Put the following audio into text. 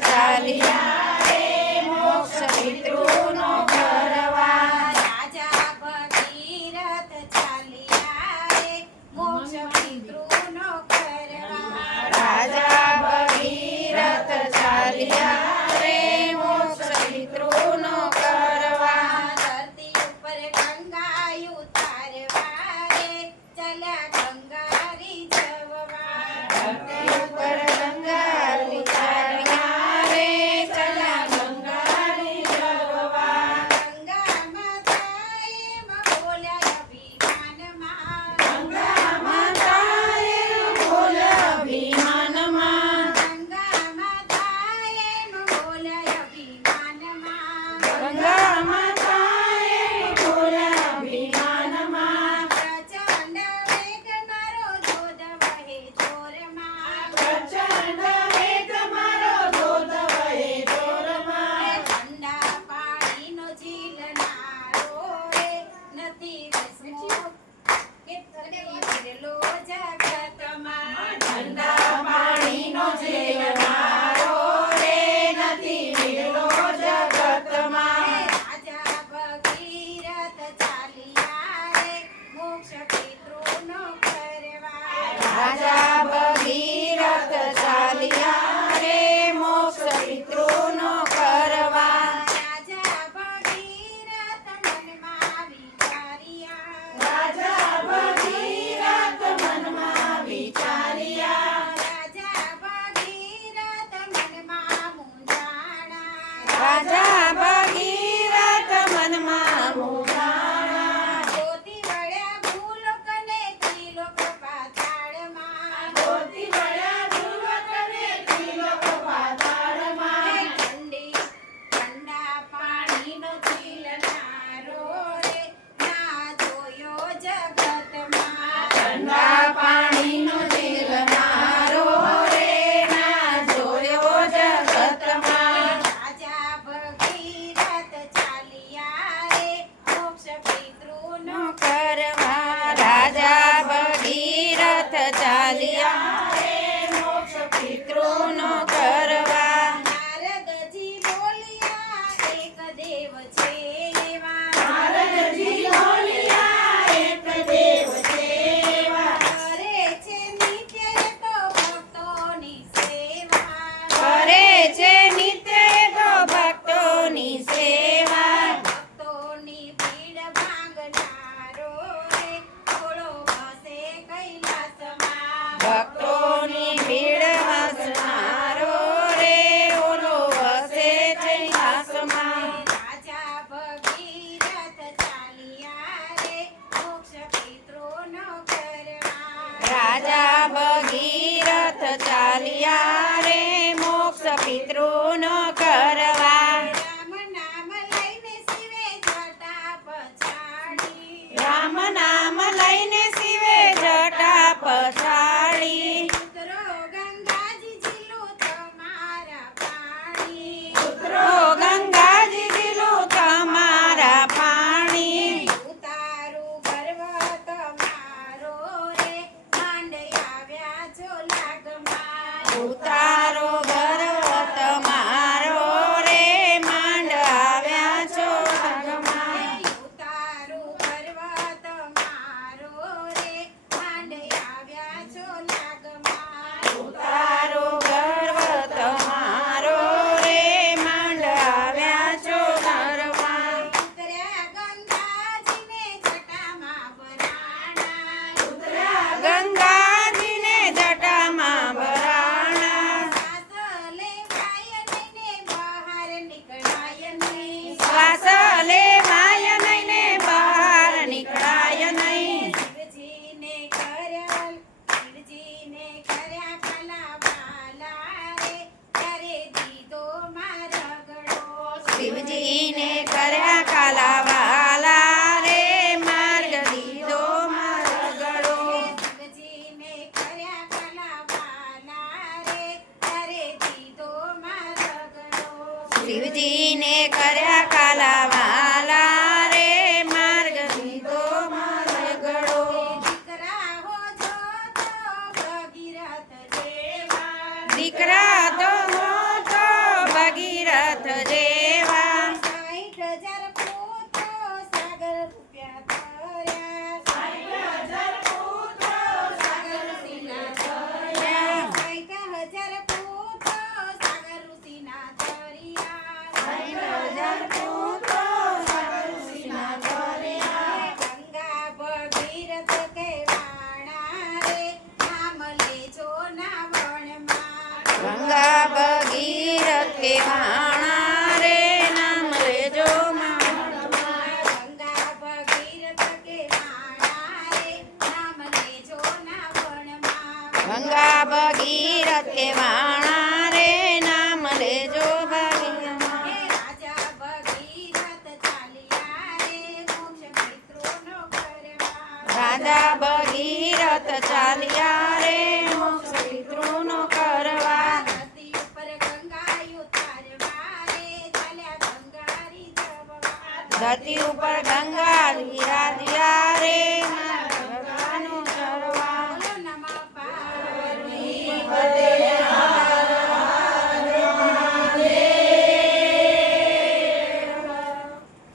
ચાલ્યા રે મોક્ષ પિતૃનો કરવા રાજા ભગીરથ ચાલ્યા રે મોક્ષ પિતૃનો કરવા રાજા ભગીરથ ચાલ્યા રે મોક્ષ પિતૃનો કરવા ધરતી ઉપર ગંગા ઉતારવા રે ચાલ્યા ગંગારી જવવા ધરતી ઉપર ગંગા ઉતાર્યા રે ચલા ગંગારી જવવા ગંગા માતા એમ બોલ્યા અભિમાનમાં ગંગા માતાએ બોલ અભિમાનમાં ગંગા માતા એમ બોલ્યા અભિમાનમાં ગંગા માતાએ બોલ અભિમાનમાં પ્રચંડ વેગ મારો ધોધ વહે જોરમાં પ્રચંડ વેગ મારો ધોધ વહે જોરમાં ઠંડા પાણીનો ઝીલનારો રે નથી વસમો કે વિરલો જગતમાં ઠંડા પાણીનો ઝીલનારો રે નથી વિરલો જગતમાં રાજા ભગીરથ ચાલ્યા રે મોક્ષ પિતૃનો કરવા રાજા ભગીરથ ચાલ્યા રે મોક્ષ પિતૃનો કરવા રાજા ભગીરથ મનમાં વિચાર્યા રાજા ભગીરથ મનમાં વિચાર્યા રાજા ભગીરથ મનમાં મૂંઝાણા રાજા ભગીરથ મનમાં મૂંઝાણા ગોતી વળ્યા ભૂલોકને ત્રિલોક પાતાળમાં ગોતી વળ્યા ધ્રુવકને ત્રિલોક પાતાળમાં ઠંડા પાણીનો ઝીલનારો રે ના જોયો જગતમાં ઠંડા પાણીનો ઝીલનારો રે ના જોયો જગતમાં રાજા ભગીરથ ચાલ્યા રે મોક્ષ પિતૃનો કરવા રાજા ભગીરથ ચાલ્યા રે મોક્ષ પિતૃનો કરવા નારદજી બોલ્યા એક દેવ છે એવા નારદજી બોલ્યા એક દેવ છે એવા કરે છે નિત્ય તો ભક્તોની સેવા કરે છે નિત્ય તો ભક્તોની સેવા ભક્તોની ભીડ ભાંગનારો રે થોડો વસે કૈલાસમાં ભક્તોની ભીડ હસનારો રે ઓલો વસે કૈલાસમાં રાજા ભગીરથ ચાલ્યા રે મોક્ષ પિતૃનો કરવા રાજા ભગીરથ ચાલ્યા રે મોક્ષ પિતૃનો કરવા રામ નામ લઈને શિવે જટા પછાડી રામ નામ લઈને શિવે જટા પછાડી ઉતરો ગંગાજી જીલું તમારા પાણી ઉતરો ગંગાજી દિલું તમારા પાણી ઉતારું ગર્વ તમારો રે માંડ આવ્યા છો લાગમાં ઉતારો ગર્વ તમારો રે માંડ આવ્યા છો આગમાં ઉતારું ગર્વ તમારો રે માંડ આવ્યા છો લાગમાં ઉતારો ગર્વ તમારો રે માંડ આવ્યા છો ઘરમાં ઉતર્યા ગંગાજીને જટામાં વરાણા ઉતર્યા ગંગાજીને જટામાં ભરાણા શ્વાસ લેવાય નહીં ને બહાર નીકળાય શ્વાસ લે માય નઈને બહાર નીકળાય નહીં શિવજીને કર્યા કલા બાલા રે ત્યારે દીધો મારગડો શિવજીને કર્યા કાલાવાલા રે માર્ગ દીધો માર્ગડો શિવજીને કર્યા કલા બાલા રે ત્યારે દીધો મારગડો શિવજીને કર્યા કાલાવાલા રે માર્ગ દીધો માર્ગડો દીકરા હો જો તો ભગીરથ દેવા દીકરા તો હો તો નાથ જેવા 60,000 પુત્રો સાગર રૂપિયા ધર્યા 60,000 પુત્રો સાગર ઋષિના ધર્યા 60,000 પુત્રો સાગર ઋષિના ધર્યા 60,000 પુત્રો સાગર ઋષિના ધર્યા ગંગા ભગીરથ કહેવાણા રે નામ લેજો ના વણમાં ગંગા ભગીરથ કહેવાણા રે નામ લેજો માં ગંગા ભગીરથ કહેવાણા રે નામ લેજો ના વણમાં ગંગા ભગીરથ કહેવાણા રે નામ લેજો ભાગ્યમાં હે રાજા ભગીરથ ચાલ્યા રે મોક્ષ મિત્રોનો કરવા રાજા ભગીરથ ચાલ્યા રે મોક્ષ પિતૃનો કરવા ધરતી ઉપર ગંગાયું તારવા રે ચાલ્યા ગંગારી જવા ધરતી ઉપર ગંગા વિરાજ્યા રે